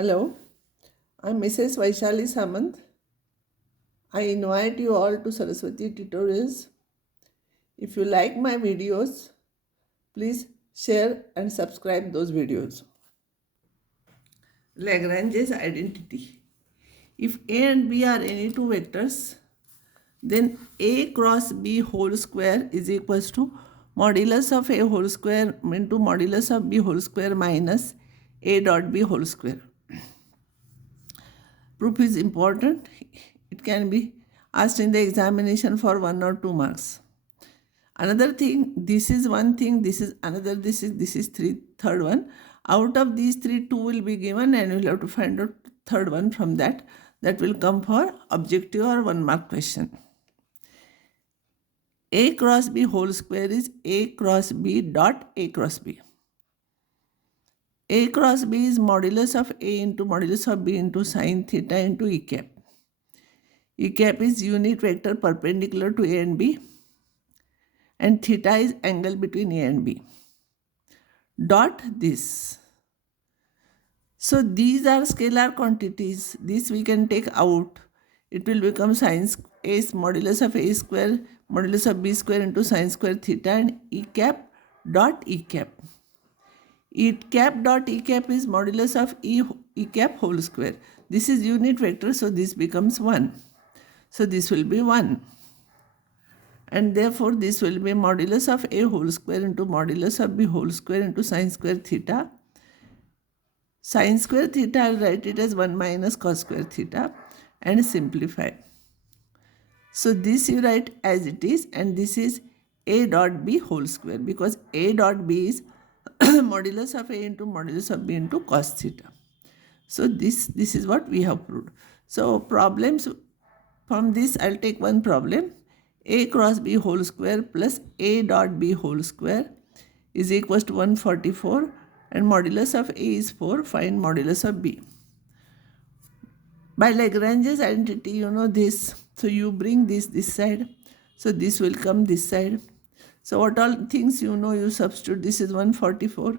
Hello, I'm Mrs. Vaishali Samant. I invite you all to Saraswati Tutorials. If you like my videos, please share and subscribe those videos. Lagrange's identity. If A and B are any two vectors, then A cross B whole square is equals to modulus of A whole square into modulus of B whole square minus A dot B whole square. Proof is important. It can be asked in the examination for 1 or 2 marks. Another thing, this is one thing, this is another, this is third one. Out of these three, two will be given and we'll have to find out third one from that. That will come for objective or 1 mark question. A cross B whole square is A cross B dot A cross B. A cross B is modulus of A into modulus of B into sine theta into E cap. E cap is unit vector perpendicular to A and B, and theta is angle between A and B. Dot this. So these are scalar quantities. This we can take out. It will become sine A modulus of A square modulus of B square into sine square theta and E cap dot E cap. E cap dot E cap is modulus of E cap whole square. This is unit vector, so this becomes 1. So this will be 1. And therefore this will be modulus of A whole square into modulus of B whole square into sine square theta. Sine square theta, I'll write it as 1 minus cos square theta and simplify. So this you write as it is, and this is A dot B whole square, because A dot B is modulus of A into modulus of B into cos theta. So this is what we have proved. So problems from this, I'll take one problem. A cross B whole square plus A dot B whole square is equals to 144, and modulus of A is 4. Find modulus of B. By Lagrange's identity, you know this. So you bring this side. So this will come this side. So what all things you know, you substitute. This is 144.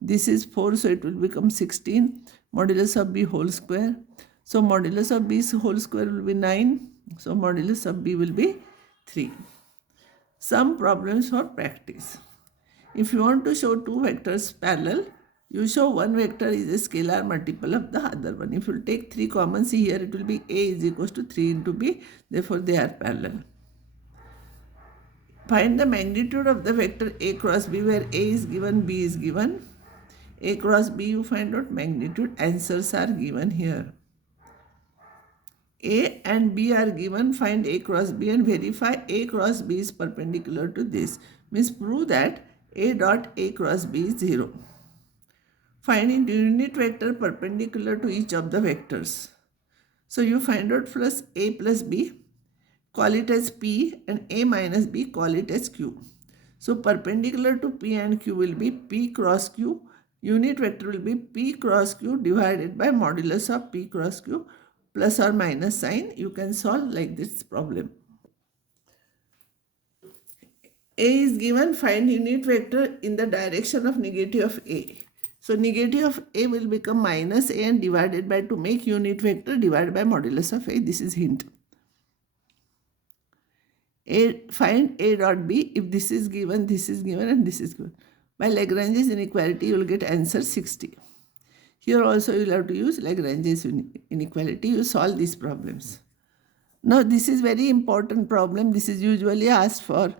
This is 4, so it will become 16. Modulus of B whole square. So modulus of B whole square will be 9. So modulus of B will be 3. Some problems for practice. If you want to show two vectors parallel, you show one vector is a scalar multiple of the other one. If you take 3 common, see here it will be A is equals to 3 into B. Therefore, they are parallel. Find the magnitude of the vector A cross B, where A is given, B is given. A cross B, you find out magnitude. Answers are given here. A and B are given. Find A cross B and verify A cross B is perpendicular to this. Means prove that A dot A cross B is 0. Find a unit vector perpendicular to each of the vectors. So you find out plus A plus B, call it as P, and A minus B, call it as Q. So perpendicular to P and Q will be P cross Q. Unit vector will be P cross Q divided by modulus of P cross Q plus or minus sign. You can solve like this problem. A is given, find unit vector in the direction of negative of A. So negative of A will become minus A and divided by, to make unit vector, divided by modulus of A. This is hint. Find A dot B. If this is given, and this is given. By Lagrange's inequality, you will get answer 60. Here also you will have to use Lagrange's inequality. You solve these problems. Now this is very important problem. This is usually asked for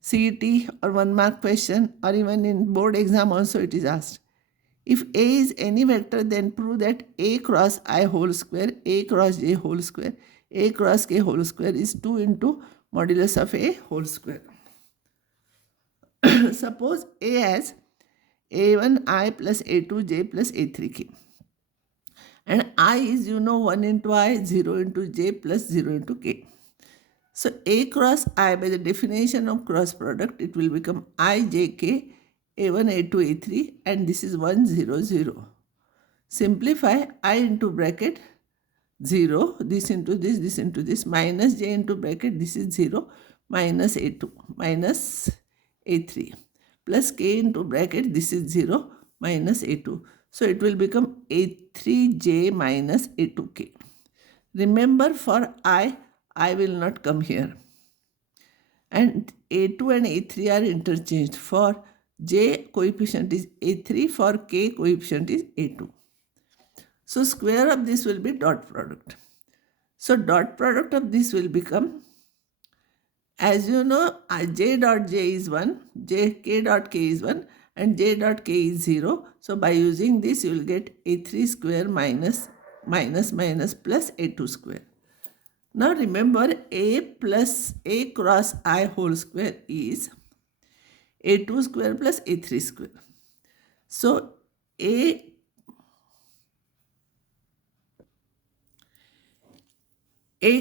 CET or 1 mark question, or even in board exam also it is asked. If A is any vector, then prove that A cross I whole square, A cross J whole square, A cross K whole square is 2 into modulus of A whole square. Suppose A as A1I plus A2J plus A3K. And I is, you know, 1 into I, 0 into J plus 0 into K. So A cross I, by the definition of cross product, it will become IJK, A1, A2, A3, and this is 1, 0, 0. Simplify I into bracket 0, this into this, minus J into bracket, this is 0, minus A2, minus A3, plus K into bracket, this is 0, minus A2. So it will become A3j minus A2k. Remember, for I will not come here. And A2 and A3 are interchanged. For j coefficient is A3, for k coefficient is A2. So square of this will be dot product. So dot product of this will become, as you know, j dot j is 1, k dot k is 1, and j dot k is 0. So by using this, you will get A3 square minus plus A2 square. Now remember, A plus A cross I whole square is A2 square plus A3 square. So A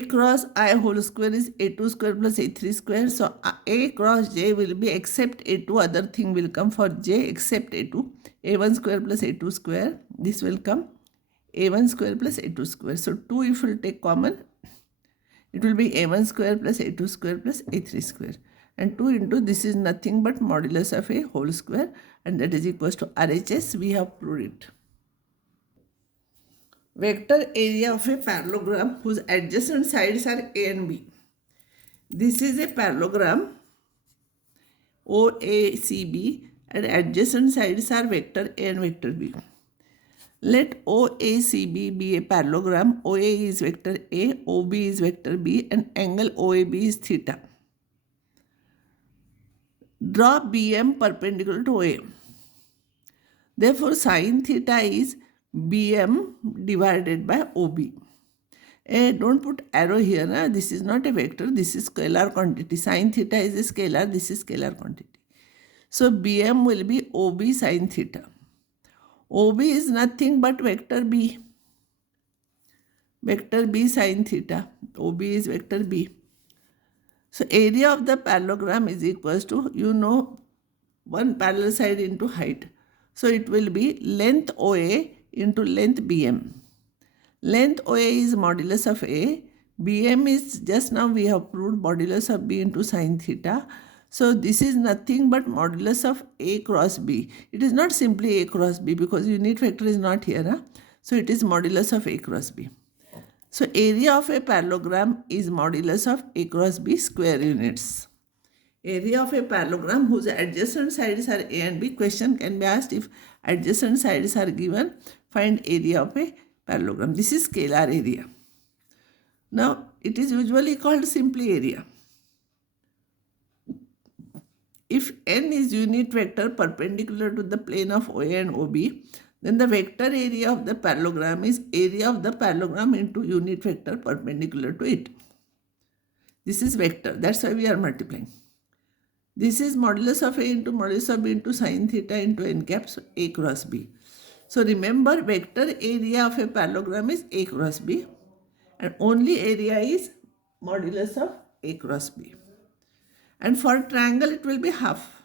cross I whole square is A2 square plus A3 square. So A cross J will be except A2, other thing will come for J except A2. A1 square plus A2 square. This will come A1 square plus A2 square. So 2 if you will take common, it will be A1 square plus A2 square plus A3 square. And 2 into this is nothing but modulus of A whole square, and that is equals to RHS. We have proved it. Vector area of a parallelogram whose adjacent sides are A and B. This is a parallelogram OACB and adjacent sides are vector A and vector B. Let OACB be a parallelogram. OA is vector A, OB is vector B, and angle OAB is theta. Draw BM perpendicular to OA. Therefore, sin theta is BM divided by OB. Don't put arrow here. Na? This is not a vector. This is scalar quantity. Sin theta is a scalar. This is scalar quantity. So BM will be OB sin theta. OB is nothing but vector B. Vector B sin theta. OB is vector B. So area of the parallelogram is equals to, you know, one parallel side into height. So it will be length OA into length BM. Length OA is modulus of A. BM is, just now we have proved, modulus of B into sin theta. So this is nothing but modulus of A cross B. It is not simply A cross B because unit vector is not here. Huh? So it is modulus of A cross B. So area of a parallelogram is modulus of A cross B square units. Area of a parallelogram whose adjacent sides are A and B. Question can be asked, if adjacent sides are given, find area of a parallelogram. This is scalar area. Now it is usually called simply area. If n is unit vector perpendicular to the plane of OA and OB, then the vector area of the parallelogram is area of the parallelogram into unit vector perpendicular to it. This is vector. That's why we are multiplying. This is modulus of A into modulus of B into sin theta into n cap, so A cross B. So remember, vector area of a parallelogram is A cross B, and only area is modulus of A cross B. And for triangle it will be half.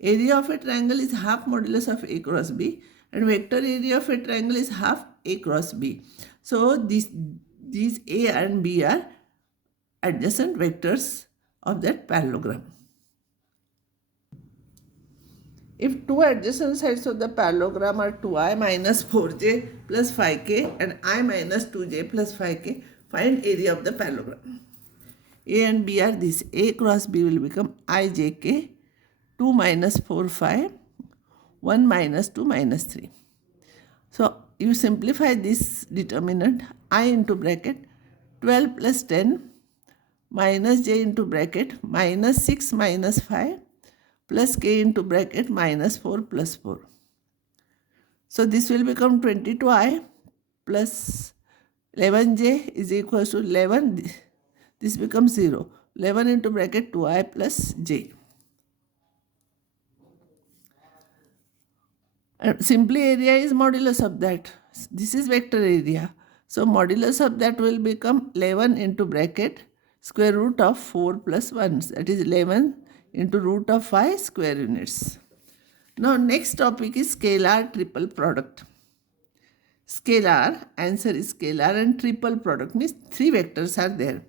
Area of a triangle is half modulus of A cross B, and vector area of a triangle is half A cross B. So these A and B are adjacent vectors of that parallelogram. If two adjacent sides of the parallelogram are 2i minus 4j plus 5k and I minus 2j plus 5k, find area of the parallelogram. A and B are this. A cross B will become ijk, 2 minus 4, 5, 1 minus 2 minus 3. So you simplify this determinant, I into bracket 12 plus 10 minus j into bracket minus 6 minus 5 plus k into bracket minus 4 plus 4. So this will become 22i plus 11j is equals to 11. This becomes 0. 11 into bracket 2i plus j. And simply area is modulus of that. This is vector area. So modulus of that will become 11 into bracket square root of 4 plus 1. That is 11 into root of 5 square units. Now next topic is scalar triple product. Scalar, answer is scalar, and triple product means three vectors are there.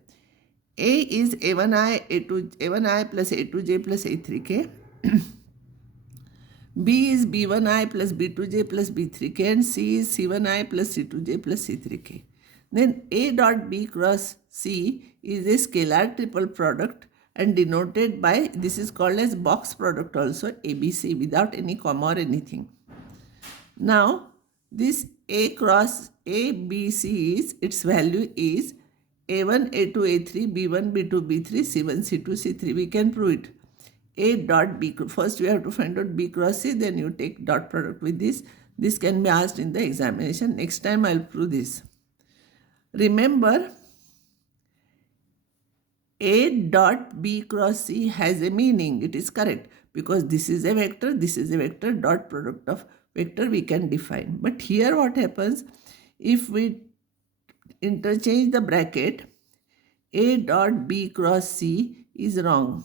A is A1i plus A2j plus A3k. B is B1I plus B2J plus B3K and C is C1I plus C2J plus C3K. Then A dot B cross C is a scalar triple product and denoted by, this is called as box product also, ABC, without any comma or anything. Now this A cross ABC is, its value is A1, A2, A3, B1, B2, B3, C1, C2, C3. We can prove it. A dot B, first we have to find out B cross C, then you take dot product with this. This can be asked in the examination. Next time I'll prove this. Remember, A dot B cross C has a meaning. It is correct because this is a vector, this is a vector, dot product of vector we can define. But here what happens, if we interchange the bracket, A dot B cross C is wrong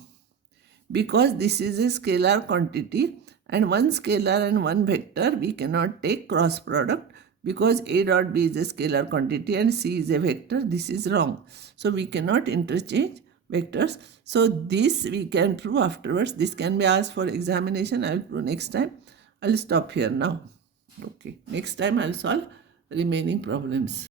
because this is a scalar quantity and one scalar and one vector we cannot take cross product because A dot B is a scalar quantity and C is a vector. This is wrong. So we cannot interchange vectors. So this we can prove afterwards. This can be asked for examination. I will prove next time. I will stop here now. Okay. Next time I will solve remaining problems.